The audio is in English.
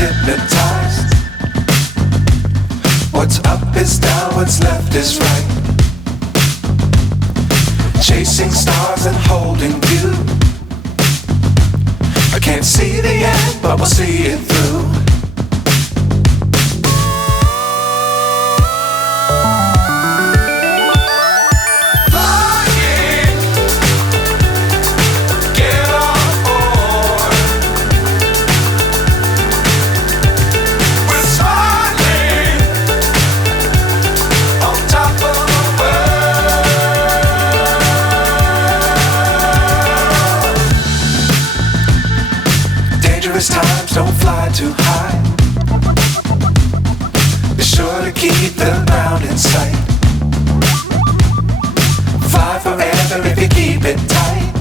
hypnotized. What's up is down, what's left is right. Chasing stars and holding you. I can't see the end, but we'll see it through. Times don't fly too high. Be sure to keep the ground in sight. Fly forever if you keep it tight.